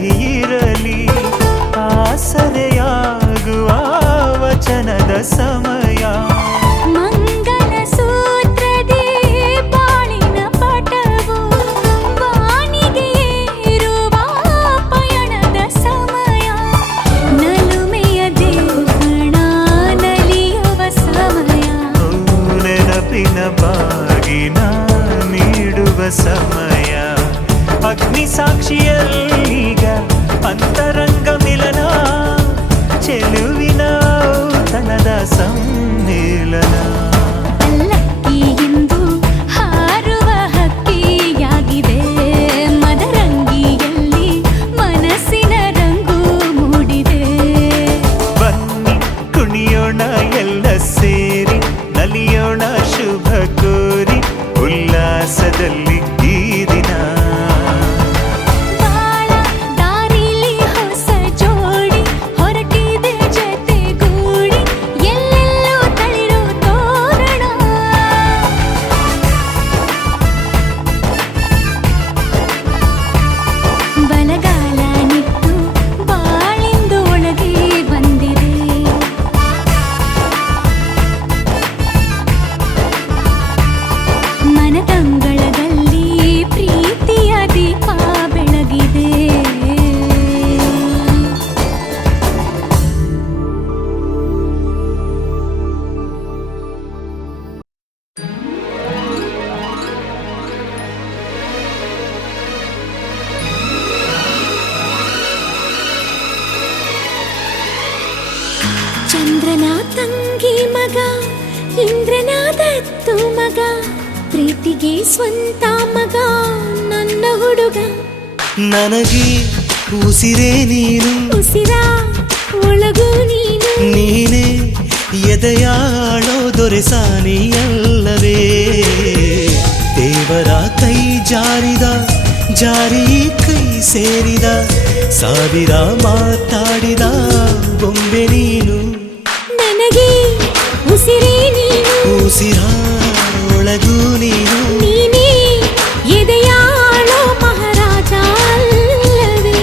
ಇರಲಿ ಆಸರೆಯಾಗುವ ವಚನದ ಸಮಯ ಮಂಗಲ ಸೂತ್ರದೇ ಬಾಳಿನ ಪಟವು ವಾಣಿಗೆ ಏರುವ ಪಯಣದ ಸಮಯ ನಲುಮೆಯ ದೇವಣ ನಲಿಯುವ ಸಮಯ ನೆನಪಿನ ಬಾಗಿನ ನೀಡುವ ಸಮಯ ಅಗ್ನಿ ಸಾಕ್ಷಿಯಲ್ಲೀಗ ಅಂತರಂಗ ಮಿಲನ ಚೆಲುವಿನ ತನದ ಸಮ್ಮಿಲನ ಅಲ್ಲಕ್ಕಿಯಿಂದ ಹಾರುವ ಹಕ್ಕಿಯಾಗಿದೆ ಮದರಂಗಿಯಲ್ಲಿ ಮನಸ್ಸಿನ ರಂಗು ಮೂಡಿದೆ ಬನ್ನಿ ಕುಣಿಯೋಣ ಎಲ್ಲ ಸೇರಿ ನಲಿಯೋಣ ಶುಭ ಕೋರಿ ಉಲ್ಲಾಸದಲ್ಲಿ ಈ ದಿನ ಬಾಳ ದಾರಿಲಿ ಹೊಸ ಜೋಡಿ ಹೊರಟಿದೆ ಜೊತೆಗೂಡಿ ಎಲ್ಲೆಲ್ಲೋ ತಳಿರು ತೋರಣ ಬಲಗಾಲ ನಿಟ್ಟು ಬಾಳಿಂದು ಒಳಗೆ ಬಂದಿದೆ ಮನದಂಗಳದಲ್ಲಿ ಪ್ರೀತಿಯ ದೀಪ ಬೆಳಗಿದೆ ಚಂದ್ರನ ತಂಗಿ ಮಗ ಇಂದ್ರನ ದತ್ತು ಮಗ ಪ್ರೀತಿಗೆ ಸ್ವಂತ ಮಗ ನನ್ನ ಹುಡುಗ ನನಗೆ ಉಸಿರೇ ನೀನು ಉಸಿರ ಒಳಗು ನೀನು ನೀನೇ ಎದೆಯಾಳೋ ದೊರೆಸಾನಿಯಲ್ಲವೇ ದೇವರ ಕೈ ಜಾರಿದ ಜಾರಿ ಕೈ ಸೇರಿದ ಸಾವಿರ ಮಾತಾಡಿದ ಬೊಂಬೆ ನೀನು ನನಗೆ ಉಸಿರೇ ನೀನು ಉಸಿರ ಒಳಗೂ ನೀನು ನೀನೇ ಎದೆಯಾಳೋ ಮಹಾರಾಜ ಅಲ್ಲವೇ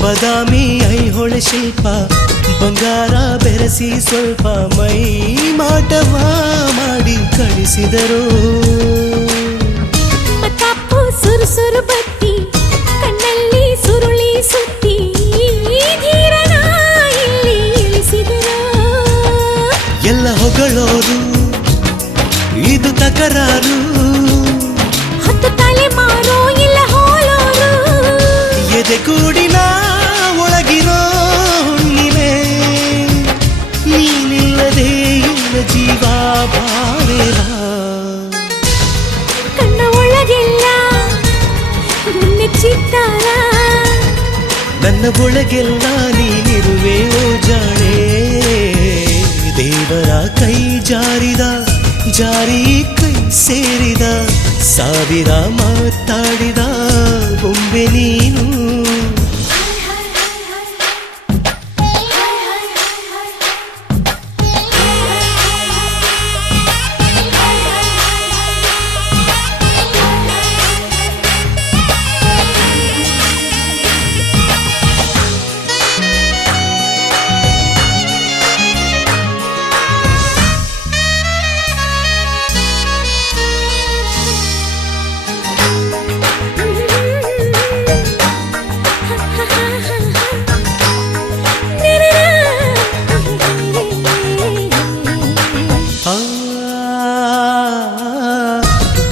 ಬಾದಾಮಿ ಐಹೊಳೆ ಶಿಲ್ಪ ಬಂಗಾರ ಬೆರೆಸಿ ಸ್ವಲ್ಪ ಮೈ ಮಾಟವ ಮಾಡಿ ಕಳಿಸಿದರು ಮತ್ತಪ್ಪು ಸುರುಸುರು ಬತ್ತಿ ಕಣ್ಣಲ್ಲಿ ಸುರುಳಿ ಸುತ್ತಿ ಧೀರನ ಇಲ್ಲಿ ಇಳಿಸಿದರು ಎಲ್ಲ ಹೊಗಳೋರು ಇದು ತಕರಾರು ಹತ್ತು ತಲೆಮಾರು ಇಲ್ಲ ಹೋಲೋರು ಎದೆಗೂಡಿನ ಒಳಗಿನ ಹುಣ್ಣಿಮೆ ನೀನಿಲ್ಲದೆ ಇಲ್ಲ ಜೀವ ಬಾರೆರ ಕಣ್ಣ ಒಳಗೆಲ್ಲ ಗುಣ್ಣೆ ಚಿತ್ತಾರ ನನ್ನ ಒಳಗೆಲ್ಲ ನೀನಿರುವೆ ಓ ಜಾಣೆ ದೇವರ ಕೈ ಜಾರಿದ ಜಾರಿ ಕೈ ಸೇರಿದ ಸಾವಿರ ಮಾತಾಡಿದ ಬೊಂಬೆ ನೀನು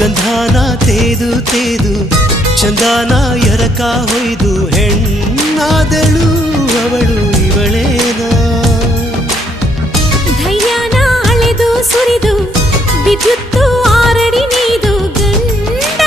ಗಂಧಾನ ತೇದು ತೇದು ಚಂದಾನ ಎರಕ ಹೊಯ್ದು ಹೆಣ್ಣಾದಳು ಅವಳು ಇವಳೇನ ಧೈರ್ಯನ ಅಳೆದು ಸುರಿದು ವಿದ್ಯುತ್ತು ಆರಡಿ ನೀದು ಗಂಡ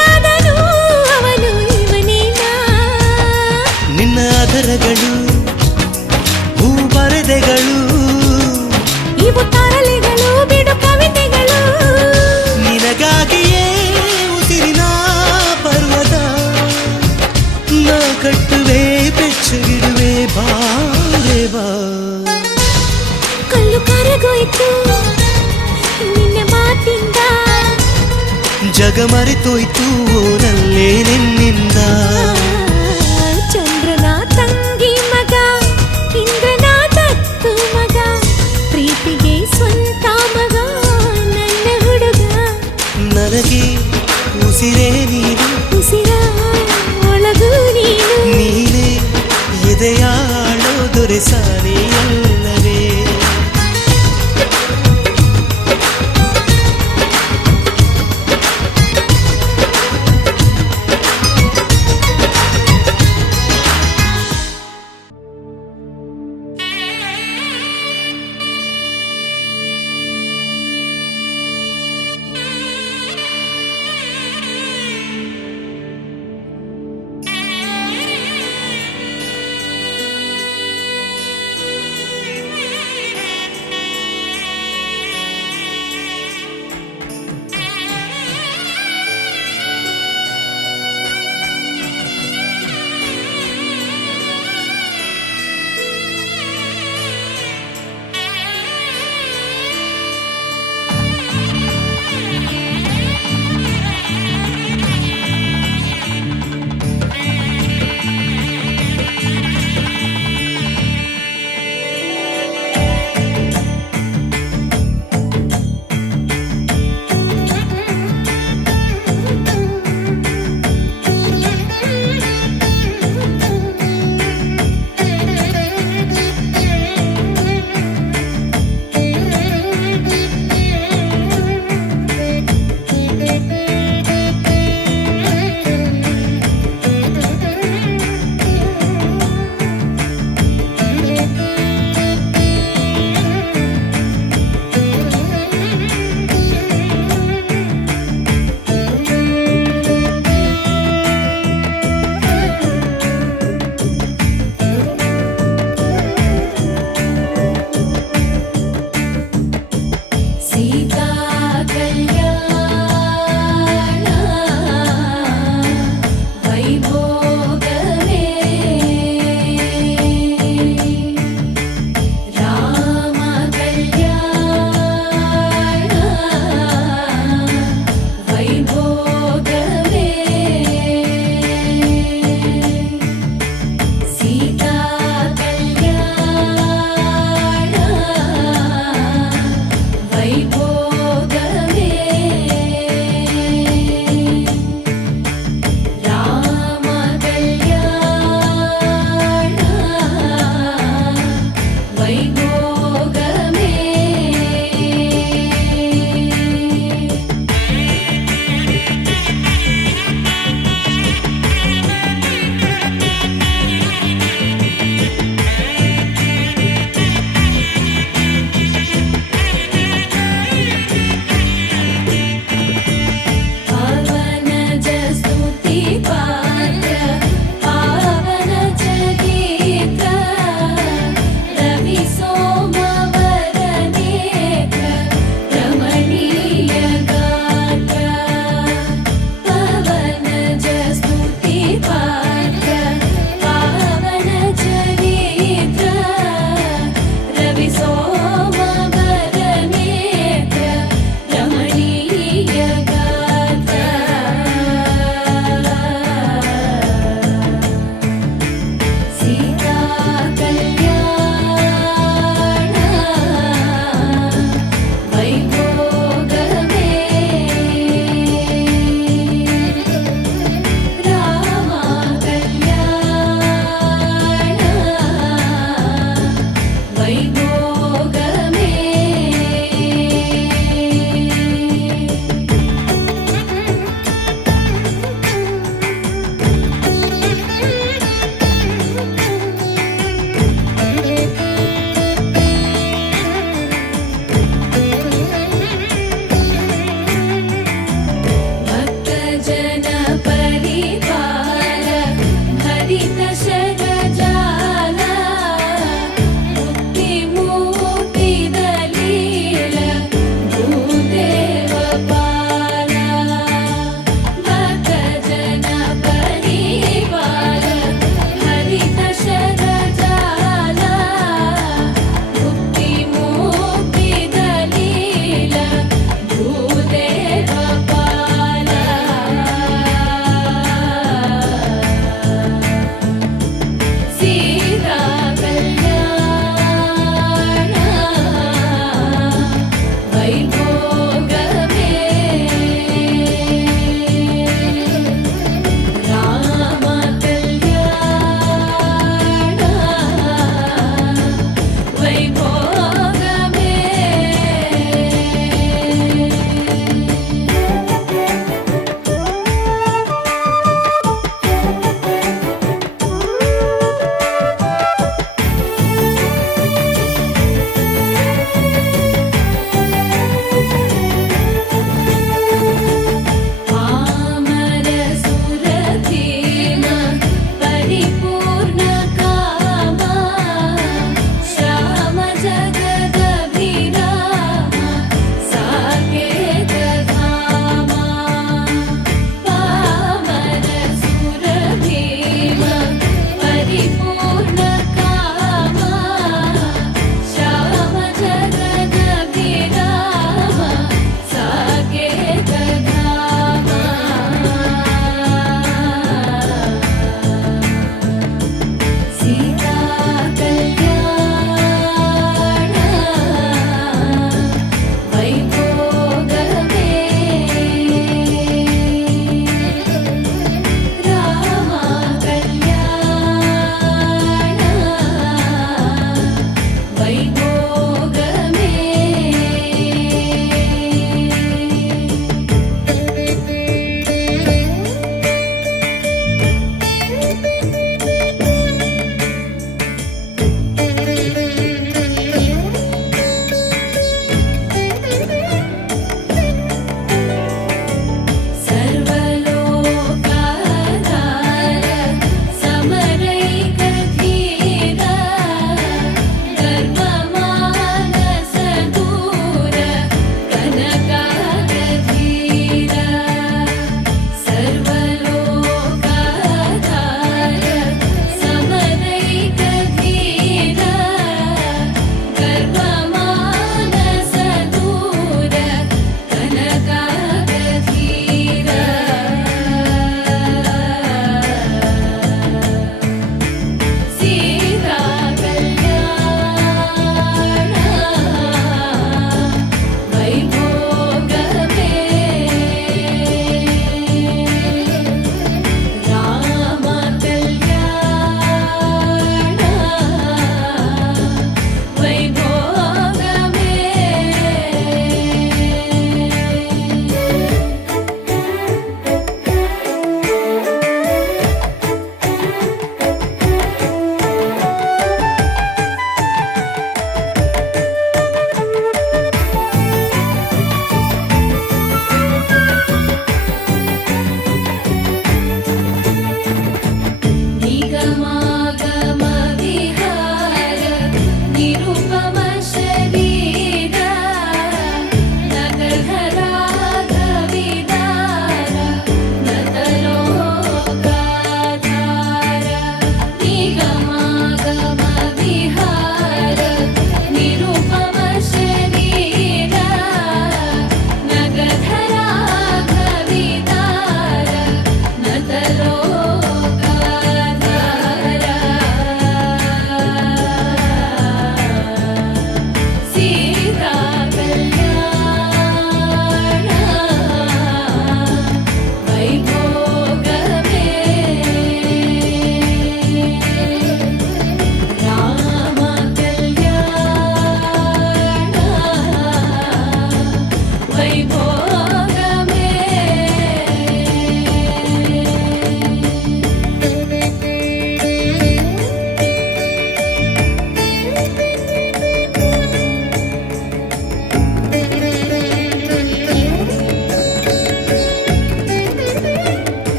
ಹೋಯಿತು ನಿನ್ನ ಮಾತಿಂದ, ಜಗ ಮರೆತೋಯ್ತು ಓರಲ್ಲೇ ನಿನ್ನಿಂದ. ಚಂದ್ರನ ತಂಗಿ ಮಗ, ಇಂದ್ರನ ದತ್ತು ಮಗ, ಪ್ರೀತಿಗೆ ಸ್ವಂತ ಮಗ ನನ್ನ ಹುಡುಗ. ನನಗೆ ಉಸಿರೇ ನೀನು, ಉಸಿರ ಒಳಗೂ ನೀನು, ನೀನೇ ಎದೆಯಾಳೋ ದೊರೆಸಾರಿಯಲ್ಲವೇ.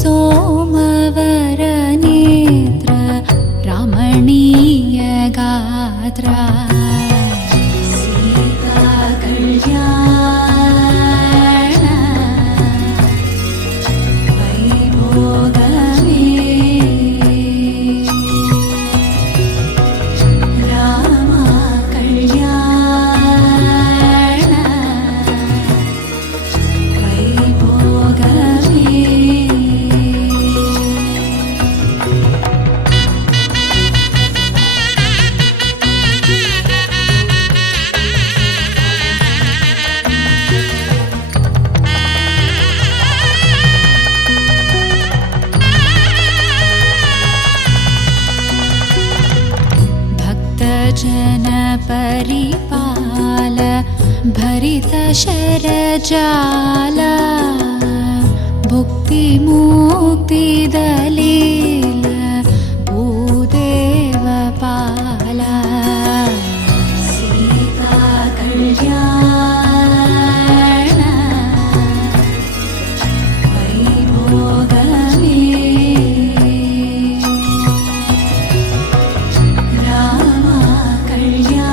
सोमवर नेत्र रमणीय गात्र सीता कल्याण वैभोगमे राम कल्याण वैभोगमे भक्तजन परिपाल भरित शरजाल भुक्ति मुक्ति दलील भूदेव पाल सीता कल्याण वैभोगमे राम कल्याण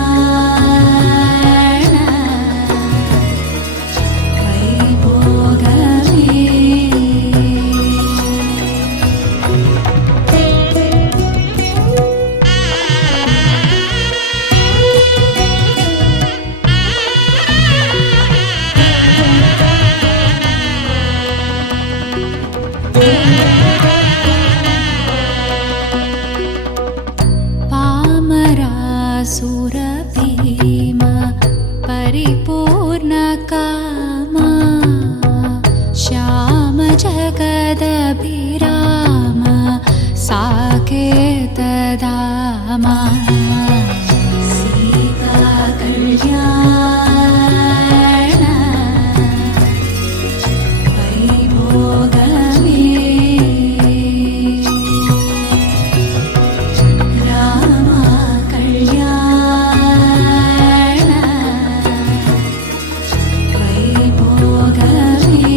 वैभोगमे पामरासुरभीम परिपूर्णकामा श्याम जगदभिराम साकेतदामा सीता कल्याण वैभोगमे राम कल्याण वैभोगमे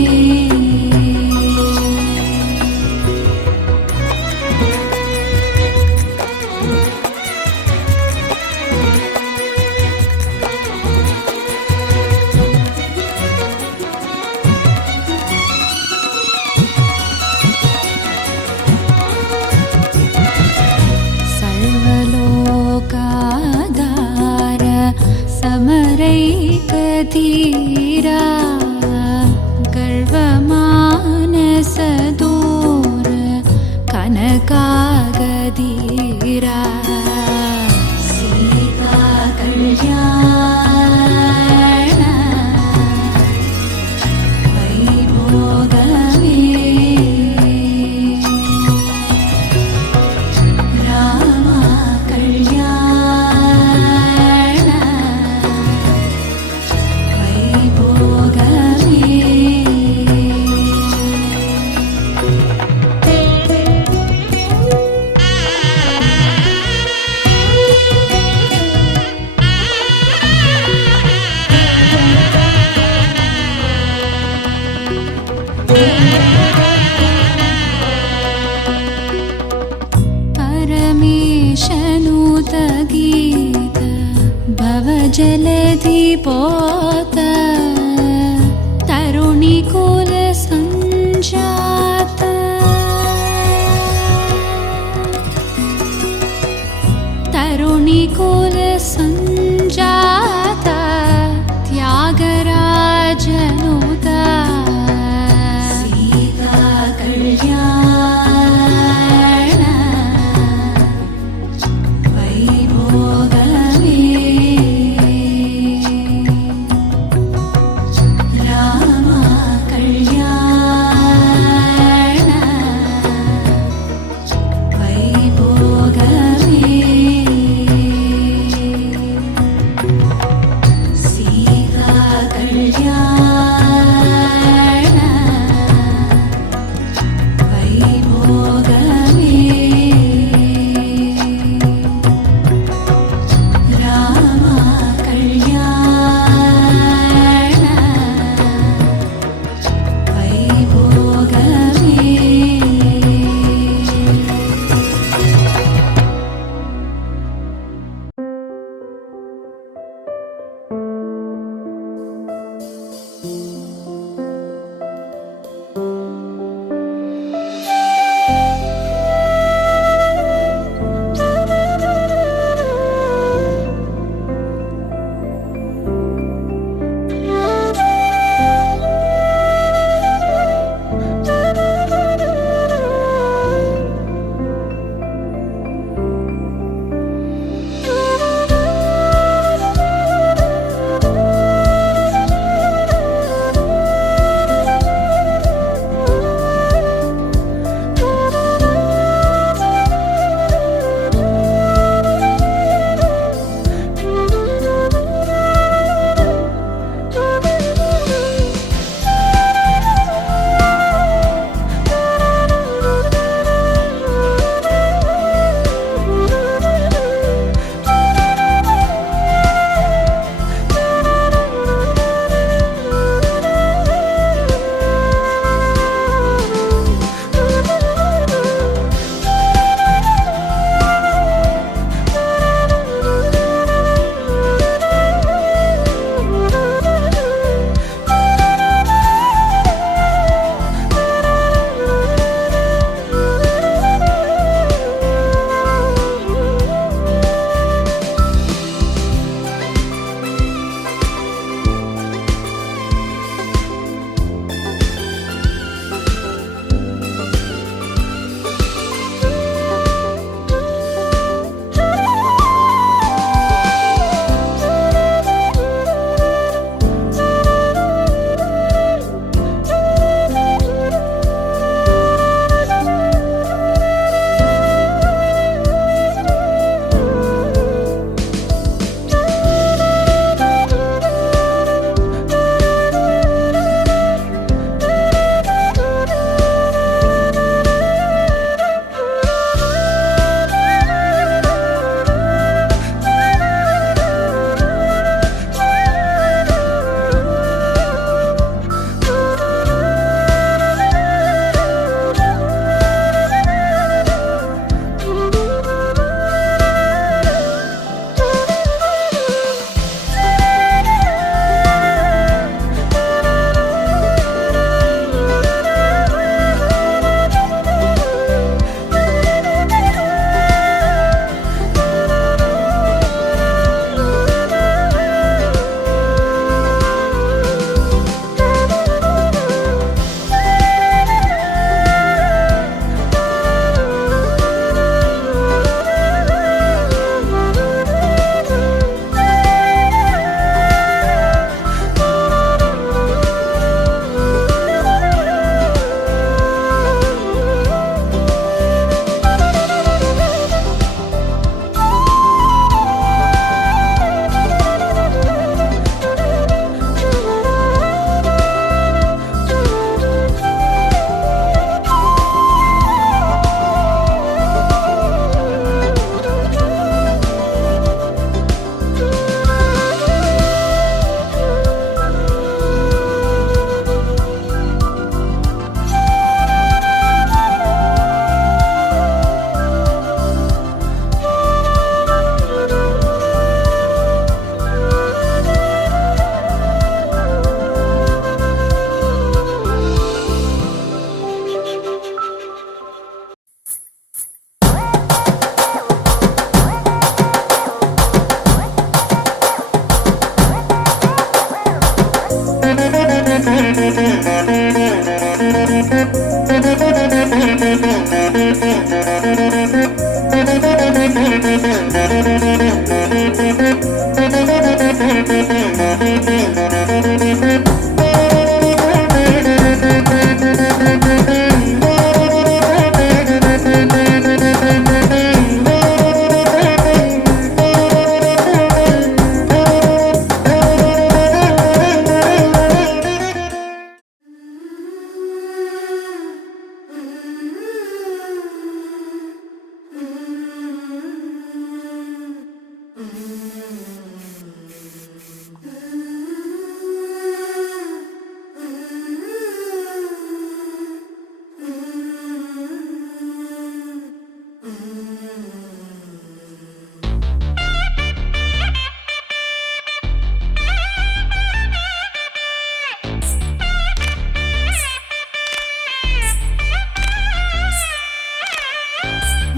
सर्वलोकाधार समरैकधीरा गर्वमानसदूर कनकागधीरा सीता कल्याण वैभोगमे राम कल्याण वैभोगमे परमेशनुत गीत भवजलधि पोत तरुणिकुल सञ्जात तरुणिकुल सञ्जात त्यागराजनुत सीता कल्याण वैभोगमे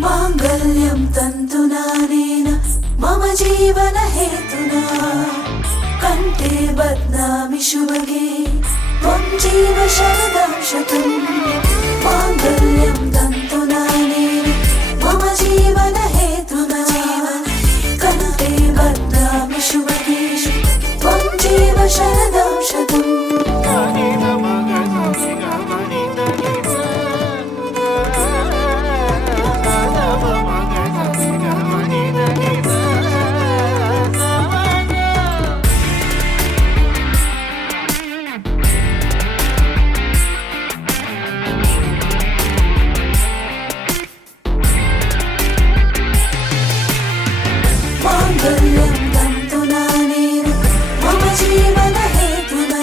माङ्गल्यं तन्तुनानेन मम जीवन हेतुना कण्ठे बध्नामि शुभगे त्वं जीव शरदं शतम् माङ्गल्यं तन्तुनानेन मम जीवन हेतुना कण्ठे बध्नामि शुभगे त्वं जीव शरदं शतम् माङ्गल्यं तन्तुनानेन मम जीवन हेतुना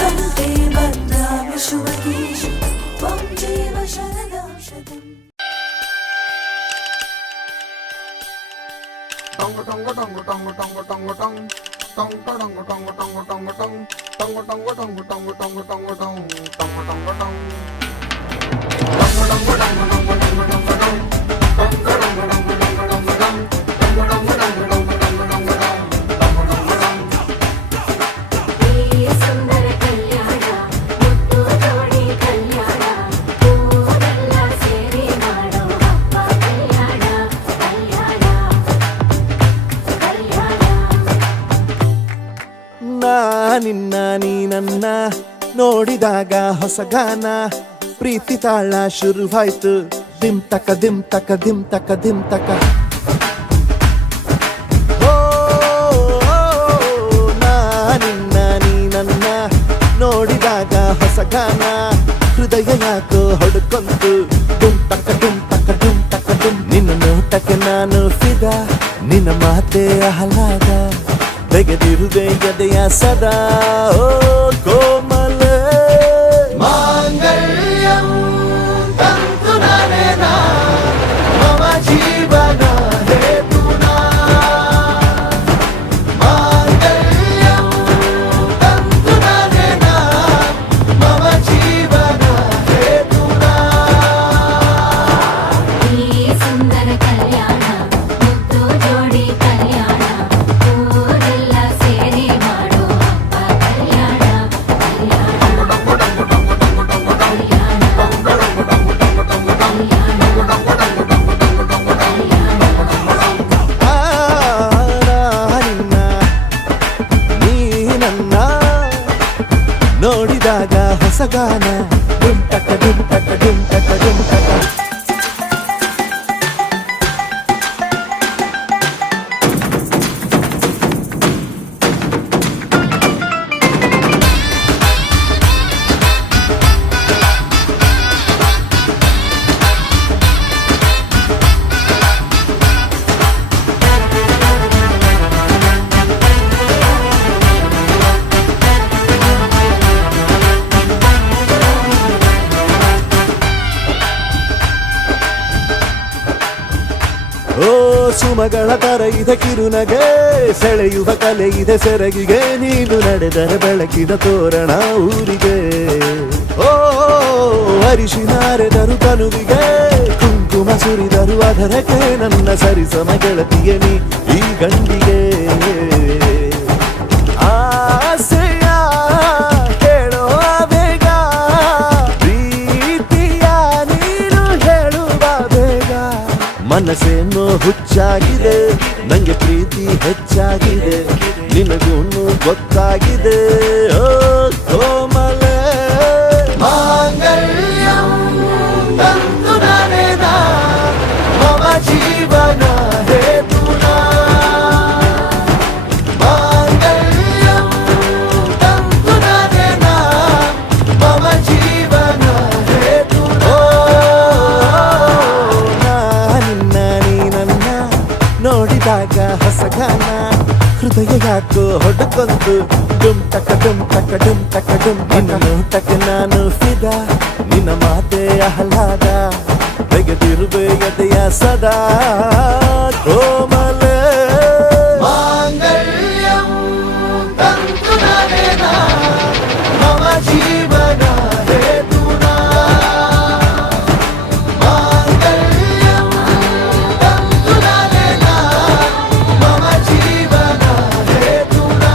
कण्ठे बध्नामि शुभगे त्वं जीव शरदं शतम् ನಿನ್ನ ನೀ ನನ್ನ ನೋಡಿದಾಗ ಹೊಸ ಗಾನ ಪ್ರೀತಿ ತಾಳ ಶುರುವಾಯ್ತು ದಿಮ್ ತಕ ದಿಮ್ ತಕ ದಿಮ್ ತಕ ದಿಮ್ ತಕ ನಿನ್ನ ನೀ ನನ್ನ ನೋಡಿದಾಗ ಹೊಸ ಗಾನ ಹೃದಯ ಯಾಕೋ ಹೊಡ್ಕೊಂತು ದುಮ್ ತಕ ದುಮ್ ತಕ ದುಮ್ ತಕ ದುಮ್ ನಿನ್ನ ನೋಟಕ್ಕೆ ನಾನು ಫಿದ ನಿನ್ನ ಮಾತೆ ಆಹ್ಲಾದ ತೆಗೆದಿರುವೆ ಎದೆಯ ಸದಾ ಓ ಕೋಮಲ ಮಾಂಗಲ್ಯಂ ತಂತುನಾನೇನ ಮಮ ಜೀವನ ಹೇತುನಾ ಮಾಂಗಲ್ಯಂ ತಂತುನಾನೇನ ಮಮ ಜೀವನ ಹೇತುನಾ ಈ ಸುಂದರ ಕಲ್ಯಾಣ ಮುದ್ದು ಜೋಡಿ ಕಲ್ಯಾಣ ಊರೆಲ್ಲ ಸೇರಿ ಮಾಡೋ ಹಬ್ಬ ಕಲ್ಯಾಣ ನಿನ್ನ ನೀ ನನ್ನ ನೋಡಿದಾಗ ಹೊಸ ಗಾನ ಡುಮ್ ಟಕ ಡುಮ್ ಟಕ ಡುಮ್ ಟಕ ಡುಮ್ ಟಕ ಓ ಸುಮಗಳ ತರ ಇದೆ ಕಿರುನಗೆ ಸೆಳೆಯುವ ಕಲೆ ಇದೆ ಸೆರಗಿಗೆ ನೀನು ನಡೆದರೆ ಬೆಳಕಿದ ತೋರಣ ಊರಿಗೆ ಓ ಅರಿಶಿನಾರೆದರು ತನುವಿಗೆ ಕುಂಕುಮ ಸುರಿದರು ಅದರಕ್ಕೆ ನನ್ನ ಸರಿಸಮ ಗೆಳತಿಗೆ ನೀ ಈ ಗಂಡಿಗೆ ಆಸೆಯ ಕೇಳೋ ಬೇಗ ಮನಸ್ಸೇನೋ ಹುಚ್ಚಾಗಿದೆ, ನಂಗೆ ಪ್ರೀತಿ ಹೆಚ್ಚಾಗಿದೆ, ನಿನಗೂನು ಗೊತ್ತಾಗಿದೆ. ಓ ಕೋಮಲೆ ಮಾಂಗಲ್ಯಂ ತಂತು ನಾನೇನ ಮಮ ಜೀವನ ಹೇತುನಾ. ಮಾಂಗಲ್ಯಂ ತಂತು ನಾನೇನ ಮಮ ಜೀವನ ಹೇತುನಾ. ನಿನ್ನ ನೀ ನನ್ನ ನೋಡಿದಾಗ ಹೊಸಗಾನ, ಹೃದಯ ಯಾಕೋ ಹೊಡ್ಕೊಂತು ಡುಮ್ ಟಕ ಡುಮ್ ಟಕ ಡುಮ್ ಟಕ ಡುಮ್. ನಿನ್ನ ನೋಟಕ್ಕೆ ನಾನು ಫಿದಾ, ನಿನ್ನ ಮಾತೆ ಆಹ್ಲಾದ, ತೆಗೆದಿರುವೆ ಎದೆಯ ಸದಾ ಕೋಮಲೆ. ಮಾಂಗಲ್ಯಂ ತಂತು ನಾನೇನ ಮಮ ಜೀವನ ಹೇತುನಾ. ಮಾಂಗಲ್ಯಂ ತಂತು ನಾನೇನ ಮಮ ಜೀವನ ಹೇತುನಾ.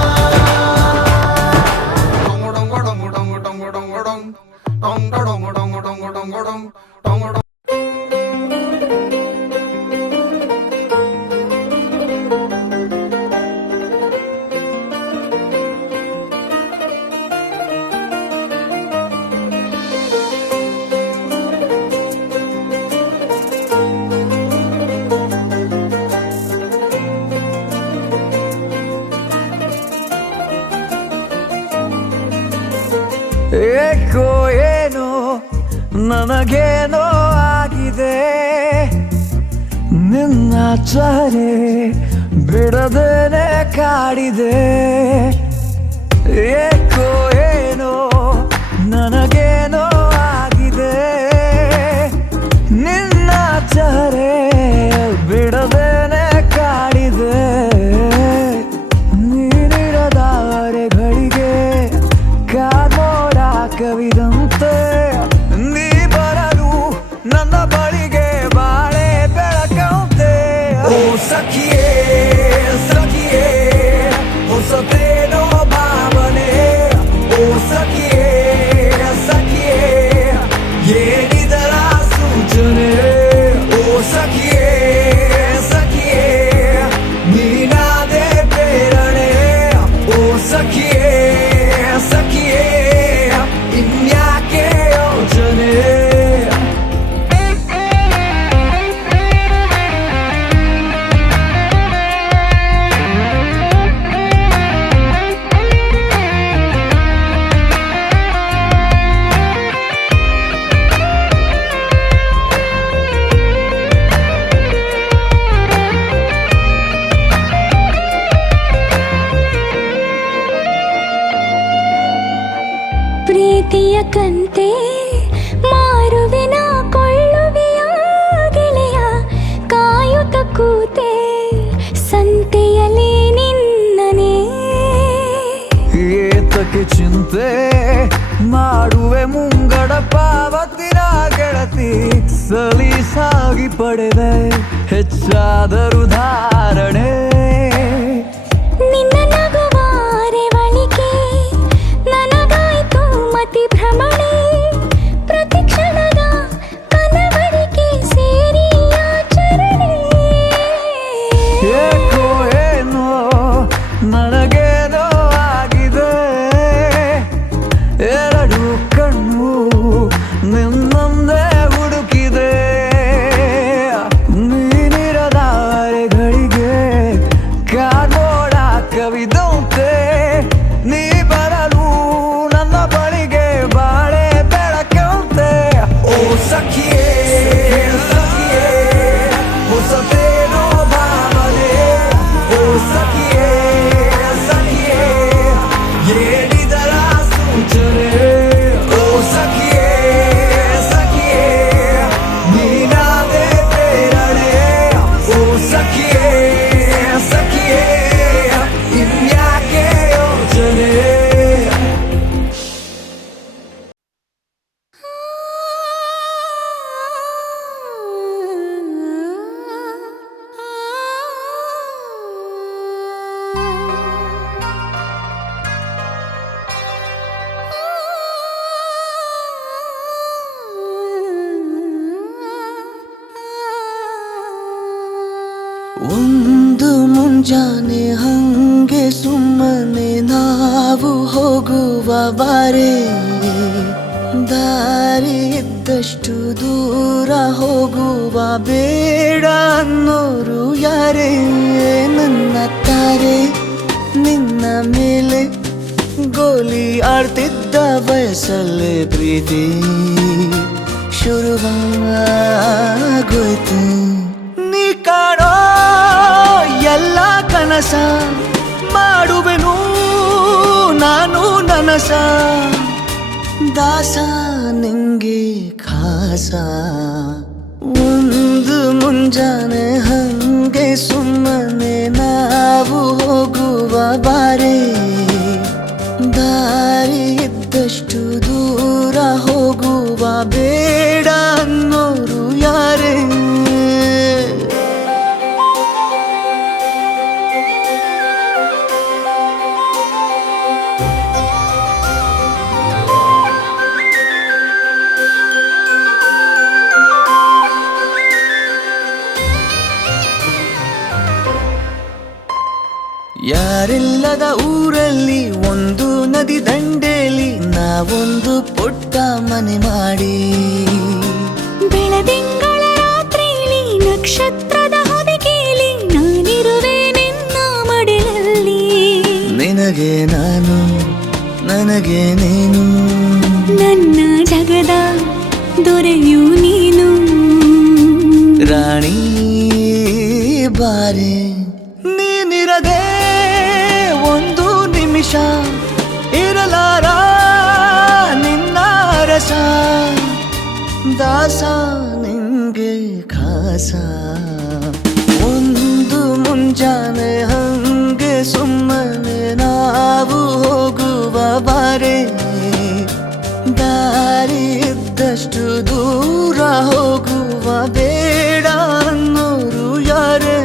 ಏಕೋ ಏನೋ ನನಗೇನೋ ಆಗಿದೆ, ನಿನ್ನ ಚಹರೆ ಬಿಡದೇನೆ ಕಾಡಿದೆ. ಏಕೋ ಏನೋ ನನಗೇನೋ ಆಗಿದೆ, ನಿನ್ನ ಚಹರೆ ಬಿಡದೇನೆ ಕಾಡಿದೆ. ನೀನಿರದವರೆಗಳಿಗೆ ಕಾಮೋಡ ಕವಿದಂತೆ, ನೀ ಬರಲು ನನ್ನ ಬಳಿಗೆ ಬಾಳೆ ಬೆಳಕಂತೆ. ಓ ಸಖಿಯೇ ಸಖಿಯೇ ಹೊಸತೇನೋ ಭಾವನೆ. ಓ ಸಖಿಯೇ ಸಖಿಯೇ ಏನಿದರ ಸೂಚನೆ. ಓ ಸಖಿಯೇ ಸಖಿಯೇ ನೀನಾದೆ ಪ್ರೇರಣೆ. ಓ ಸಖಿಯೇ ಸಖಿಯೇ ಇನ್ಯಾಕೆ ಯೋಚನೆ. ಪ್ರೀತಿಯ ಕಂತೆ ಮಾರುವೆನ ಕೊಳ್ಳುವೆಯ ಗೆಳೆಯ, ಕಾಯುತ್ತ ಕೂತೆ ಸಂತೆಯಲ್ಲಿ ನಿನ್ನನೆ. ಏತಕ್ಕೆ ಚಿಂತೆ ಮಾಡುವೆ ಮುಂಗಡ ಪಾವತಿನ ಗೆಳತಿ, ಸಲೀಸಾಗಿ ಪಡೆದೆ ಹೆಚ್ಚಾದರೂ ಧಾರಣೆ. ನಿನ್ನ ನಗುವಾರೆ ಬಳಿಕೆ ನನಗಾಯ್ತು ಮತಿ ಭ್ರಮಣೆ. ಪ್ರತಿ ಕ್ಷಣದ ಕನವರಿಕೆ ಸೇರಿ ಆಚರಣೆ. ಏಕೋ ಏನೋ ನನಗೇನೋ ಆಗಿದೆ, ಎರಡು ಕಣ್ಣು ನಿನ್ನೊಂದೇ ಹುಡುಕಿದೆ. ನೀನಿರದವರೆಗಳಿಗೆ ಒಂದು ಮುಂಜಾನೆ ಹಂಗೆ ಸುಮ್ಮನೆ ನಾವು ಹೋಗುವ ಬಾರೆ, ದಾರಿ ಇದ್ದಷ್ಟು ದೂರ ಹೋಗುವ ಬೇಡ ಅನ್ನೋರು ಯಾರೇ. ನನ್ನ ತಾರೆ ನಿನ್ನ ಮೇಲೆ ಗೋಲಿ ಆಡ್ತಿದ್ದ ವಯಸ್ಸಲ್ಲೇ ಪ್ರೀತಿ ಶುರುವಾಗೋಯ್ತು. ನೀ ಕಾಣೋ ಎಲ್ಲ ಕನಸ ಮಾಡುವೆನು ನಾನು ನನಸ, ದಾಸ ನಿಂಗೆ ಖಾಸ. ಒಂದು ಮುಂಜಾನೆ ಹಂಗೆ ಸುಮ್ಮನೆ ನಾವು ಹೋಗುವ ಬಾರೆ, ದಾರಿ ಇದ್ದಷ್ಟು ದೂರ ಹೋಗುವ ಬೇಡ ಅನ್ನೋರು ಯಾರೇ. ಯಾರಿಲ್ಲದ ಊರಲ್ಲಿ ಒಂದು ನದಿ ದಂಡೆಯಲ್ಲಿ ನಾವೊಂದು ಪುಟ್ಟ ಮನೆ ಮಾಡಿ, ಬೆಳದಿಂಗಳ ರಾತ್ರಿಲಿ ನಕ್ಷತ್ರದ ಹೊದಿಕೆಯಲ್ಲಿ ನಾನಿರುವೆ ನಿನ್ನ ಮಡಿಲಲ್ಲಿ. ನಿನಗೆ ನಾನು ನನಗೆ ನೀನು, ನನ್ನ ಜಗದ ದೊರೆಯು ನೀನು. ರಾಣಿ ಬಾರೆ, ನೀನಿರದೆ ಒಂದು ನಿಮಿಷ ಇರಲಾರ ನಿನ್ನ ರಸ, ದಾಸ ನಿಂಗೆ ಖಾಸ. ಒಂದು ಮುಂಜಾನೆ ಹಂಗೆ ಸುಮ್ಮನೆ ನಾವು ಹೋಗುವ ಬಾರೆ, ದಾರಿ ಇದ್ದಷ್ಟು ದೂರ ಹೋಗುವ ಬೇಡ ಅನ್ನೋರು ಯಾರೇ.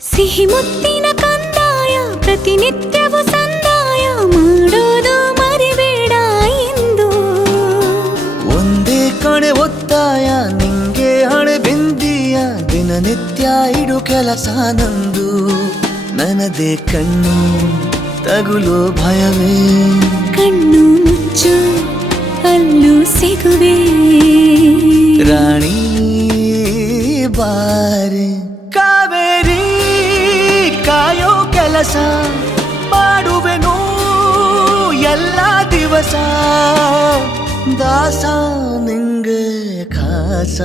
ಸಿಹಿ ಮುತ್ತಿನ ಕಂದಾಯ ಪ್ರತಿನಿತ್ಯವೂ ಸಂದಾಯ ಮಾಡೋದು ಮರಿಬೇಡ ಎಂದು. ಒಂದೇ ಕಣೆ ಒತ್ತಾಯ ನಿಂಗೆ ಹಣೆ ಬಿಂದಿಯ, ದಿನನಿತ್ಯ ಇಡು ಕೆಲಸ ನಂದು. ನನ್ನದೇ ಕಣ್ಣು ತಗುಲೋ ಭಯವೇ, ಕಣ್ಣು ಮುಚ್ಚು ಅಲ್ಲೂ ಸಿಗುವೆ. ರಾಣಿ ಬಾರೆ, ಕಾವೇರಿ ಕಾಯೋ ಕೆಲಸ ಮಾಡುವೆನು ಎಲ್ಲ ದಿವಸ, ದಾಸ ನಿಂಗೆ ಖಾಸ.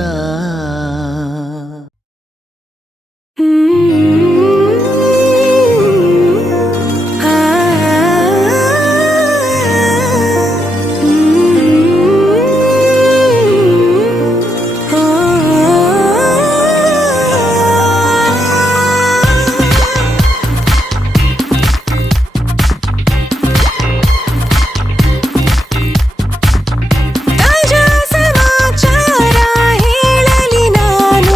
ತಾಜಾ ಸಮಾಚಾರ ಹೇಳಲಿ ನಾನು,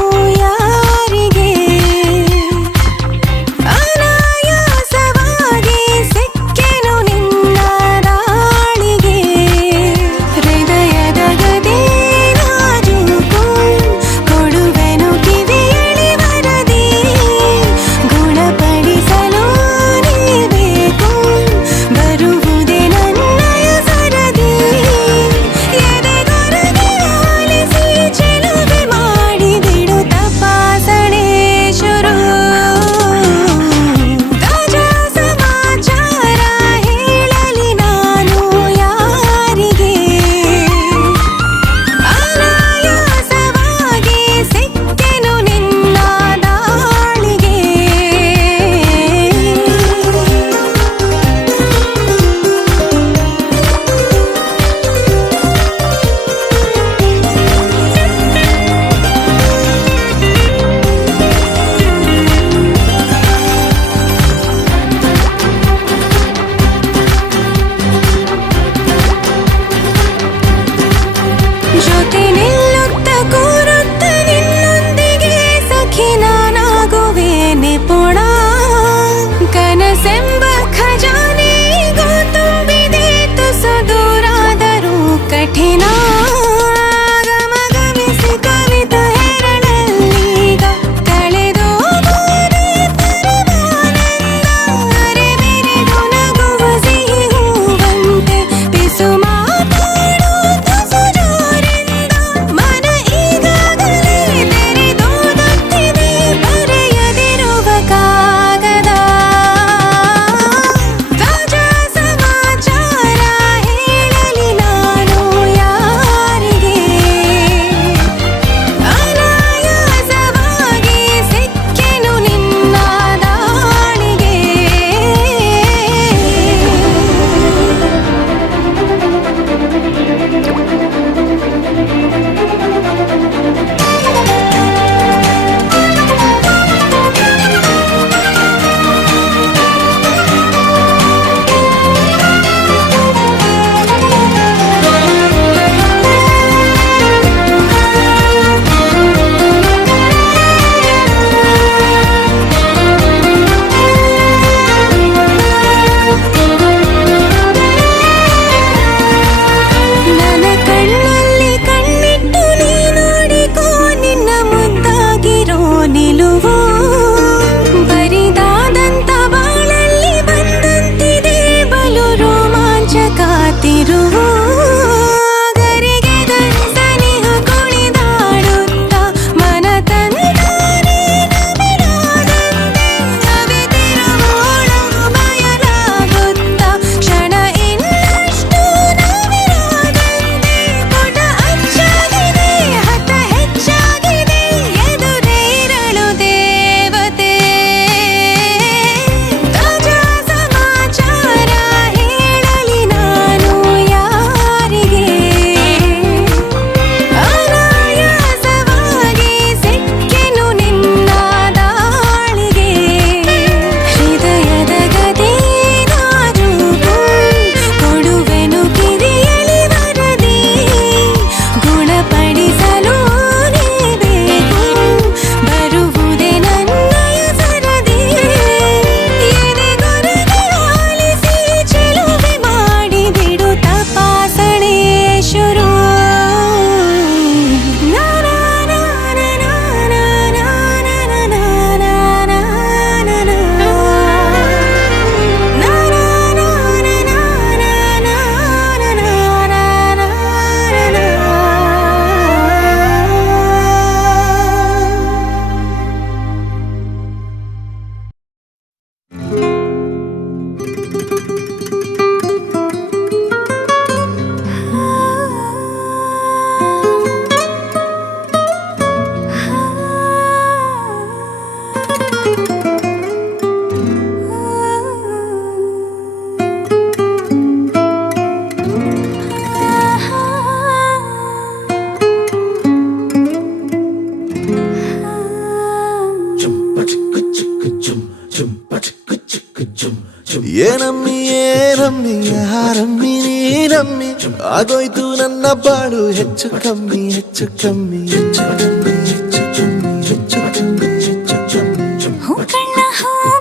ಯಾರಮ್ಮಿ ನೀನಮ್ಮಿ ಆಗೋಯ್ತು ನನ್ನ ಬಾಳು ಹೆಚ್ಚು ಕಮ್ಮಿ ಹೆಚ್ಚು ಕಮ್ಮಿ ಹೆಚ್ಚು ಕಮ್ಮಿ ಹೆಚ್ಚು ಕಮ್ಮಿ ಹೆಚ್ಚು ಕಮ್ಮಿ ಹೆಚ್ಚು ಕಮ್ಮಿ ಹೂ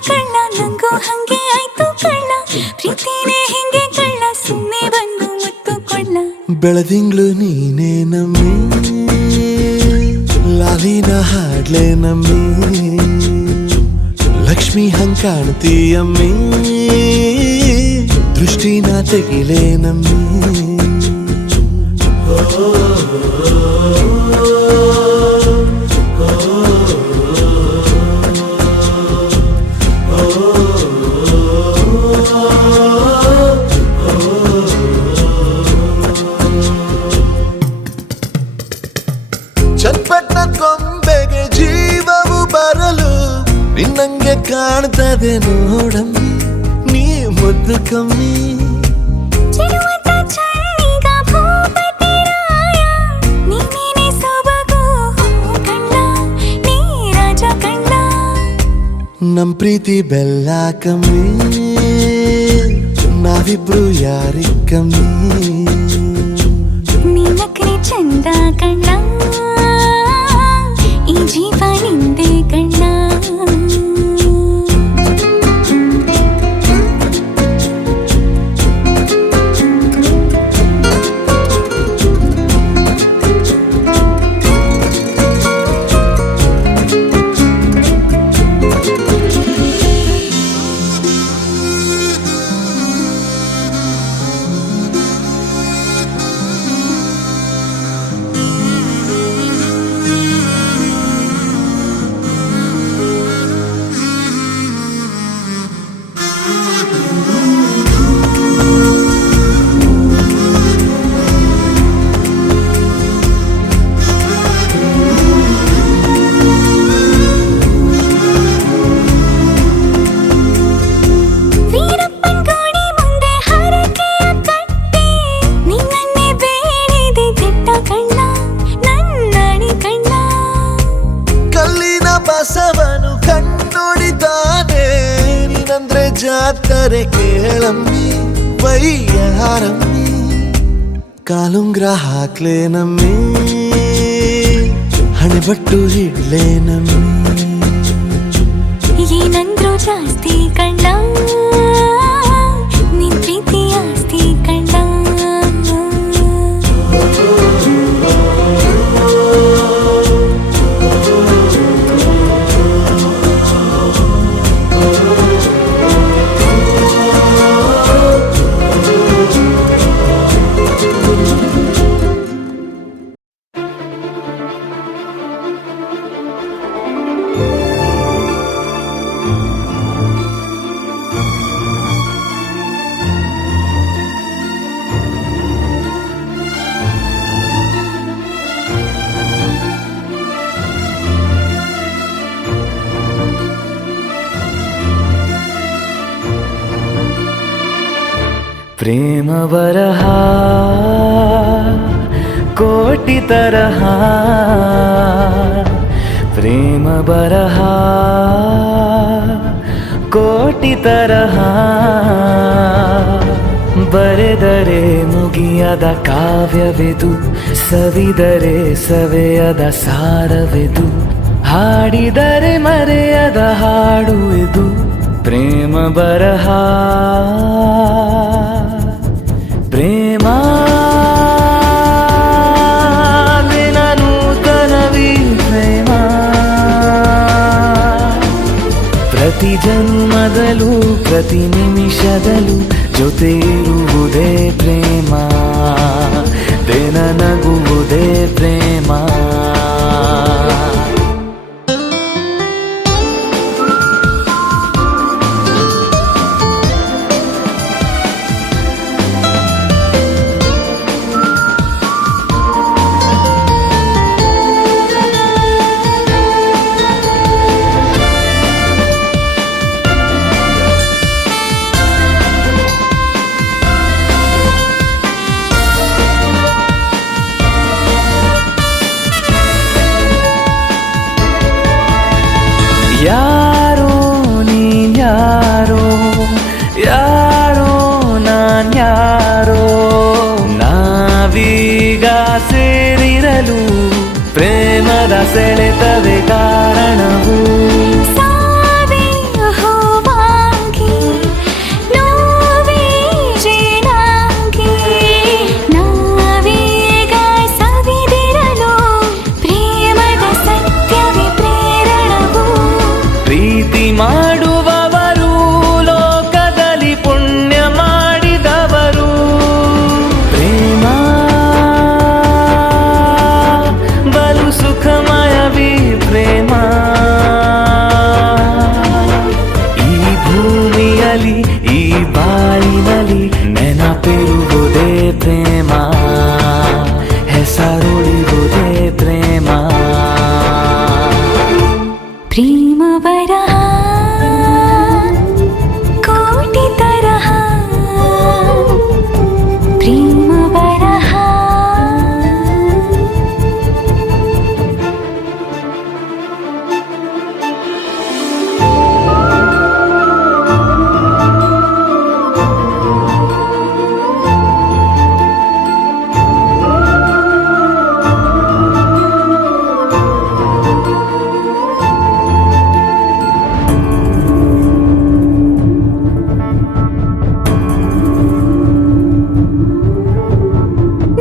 ಕಳ್ಳ ನಂಗೂ ಹಂಗೆ ಆಯ್ತು ಕಳ್ಳ ಪ್ರೀತಿನೇ ಹಿಂಗೆ ಕಳ್ಳ ಸುಮ್ಮನೆ ಬಂದು ಮುತ್ತು ಕೊಳ್ಳ ಬೆಳದಿಂಗ್ಳು ನೀನೇ ನಮ್ಮಿ ಲಾಲಿನ ಹಾಡ್ಲೆ ನಮ್ಮಿ ಲಕ್ಷ್ಮಿ ಹಂಗ್ ಕಾಣ್ತೀಯಮ್ಮಿ ದೃಷ್ಟಿನ ತೆಗಿಲೇ ನಮ್ಮಿ ಚಟ್ಪಟ್ನ ಕೊಂಬೆಗೆ ಜೀವವು ಬರಲು ನಿನ್ನಂಗೆ ಕಾಣ್ತದೆ ನೋಡಮ್ಮಿ ನೀ ಮುದ್ದು ಕಮ್ಮಿ ಚಿರುವತ ಚಳ್ಳಿಗ ಭೂಪತಿ ರಾಯ ನೀನೇ ಸೊಬಗು ಕಣ್ಣ ನೀ ರಾಜ ಕಣ್ಣ ನಮ್ ಪ್ರೀತಿ ಬೆಲ್ಲ ಕಮ್ಮಿ ನಾವಿಬ್ರು ಯಾರಿಗ್ ಕಮ್ಮಿ ನೀನಕ್ರೆ ಚಂದ ಕಣ್ಣ ಈ ಜೀವ ನಿಂದೆ ಕಣ್ಣ ಬಸವನು ಕಣ್ಣೊಡಿತಾನೆ ನೀನಂದ್ರೆ ಜಾತ್ರೆ ಕೇಳಮ್ಮಿ ವೈಯಾರಮ್ಮಿ ಕಾಲುಂಗ್ರ ಹಾಕ್ಲೇ ನಮ್ಮಿ ಹಣೆಬಟ್ಟು ಹಿಡ್ಲೇ ನಮ್ಮಿ ಏನಂದ್ರು ಜಾಸ್ತಿ ಕಣ್ಣ ನಿನ್ ಪ್ರೀತಿ ಆಸ್ತಿ ಕಣ್ಣ ಪ್ರೇಮ ಬರಹ ಕೋಟಿ ತರಹ ಪ್ರೇಮ ಬರಹ ಕೋಟಿ ತರಹ ಬರೆದರೆ ಮುಗಿಯದ ಕಾವ್ಯವಿದು ಸವಿದರೆ ಸವೆಯದ ಸಾರವಿದು ಹಾಡಿದರೆ ಮರೆಯದ ಹಾಡು ಇದು ಪ್ರೇಮ ಬರಹ ಪ್ರೇಮ ದಿನ ನೂತನವಿ ಪ್ರೇಮ ಪ್ರತಿ ಜನ್ಮದಲ್ಲೂ ಪ್ರತಿ ನಿಮಿಷದಲ್ಲೂ ಜೊತೆ ಇರುವುದೇ ಪ್ರೇಮ ದಿನ ನಗುವುದೇ ಪ್ರೇಮ ಯಾರೋ ನೀನ್ ಯಾರೋ ಯಾರೋ ಯಾರೋ ನಾವೀಗ ಸೇರಿರಲು ಪ್ರೇಮದ ಸೆಳೆತವೇ ಕಾರಣವು. ಸಾವೇ ಹೂವಾಗಿ ನೋವೇ ಜೇನಾಗಿ ನಾವೀಗ ಸವಿದಿರಲು ಪ್ರೇಮದ ಸತ್ಯವೇ ಪ್ರೇರಣವು. ಪ್ರೀತಿ ಮಾಡುವವರು ಲೋಕದಲ್ಲಿ ಪುಣ್ಯ ಮಾಡಿದವರು. ಪ್ರೇಮ ಬಲು ಸುಖಮಯವೀ ಪ್ರೇಮ. ಈ ಭೂಮಿಯಲ್ಲಿ ಈ ಬಾಳಿನಲ್ಲಿ ನೆನಪಿರುವುದೇ ಪ್ರೇಮ, ಹೆಸರುಳಿರುವುದೇ ಪ್ರೇಮ. ಪ್ರೇಮ ಬರಹ ಕೋಟಿ ತರಹ ಪ್ರೇಮ ಬರಹ.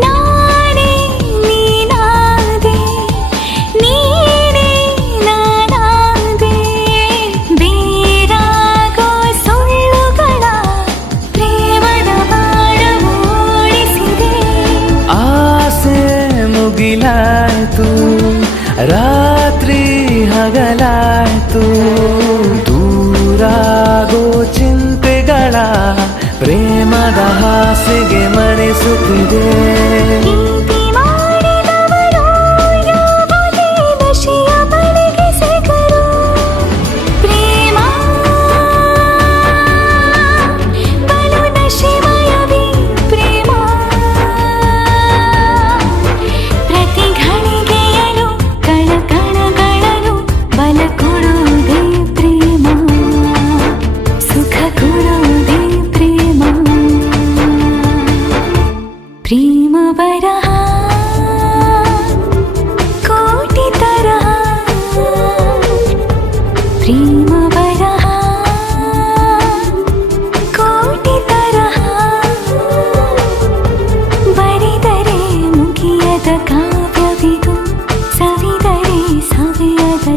ನಾನೇ ನೀನಾದೆ ನೀನೇ ನಾನಾದೆ ಬೇರಾಗೋ ಸುಳ್ಳುಗಳ ಪ್ರೇಮದ ಬಾಣ ಮೂಡಿಸಿದೆ. ಆಸೆ ಮುಗಿಲಾಯ್ತು, ರಾತ್ರಿ ಹಗಲಾಯ್ತು, ದೂರಾಗೋ ಚಿಂತೆಗಳ ಪ್ರೇಮದ ಹಾಸಿಗೆ ಮರೆಸುತ್ತಿದೆ. ಪ್ರೀತಿ ಮಾಡಿದವರು ಯಾವುದೇ ನಶೆಯ ಬಲೆಗೆ ಸಿಗರು. ಪ್ರೇಮ ಬಲು ನಶೆಮಯವೀ ಪ್ರೇಮ. ಪ್ರತಿ ಘಳಿಗೆಯಲು ಕಣಕಣಗಳಲು ಬಲ ಕೊಡುವುದೇ ಪ್ರೇಮ, ಸುಖ ಕೊಡುವುದೇ ಪ್ರೇಮ. ಪ್ರೇಮ ಬರಹ ಕೋಟಿ ತರಹ ಪ್ರೇಮ ಬರಹ ಕೋಟಿ ತರಹ. ಬರೆದರೆ ಮುಗಿಯದ ಕಾವ್ಯವಿದು, ಸವಿದರೆ ಸವಿಯದ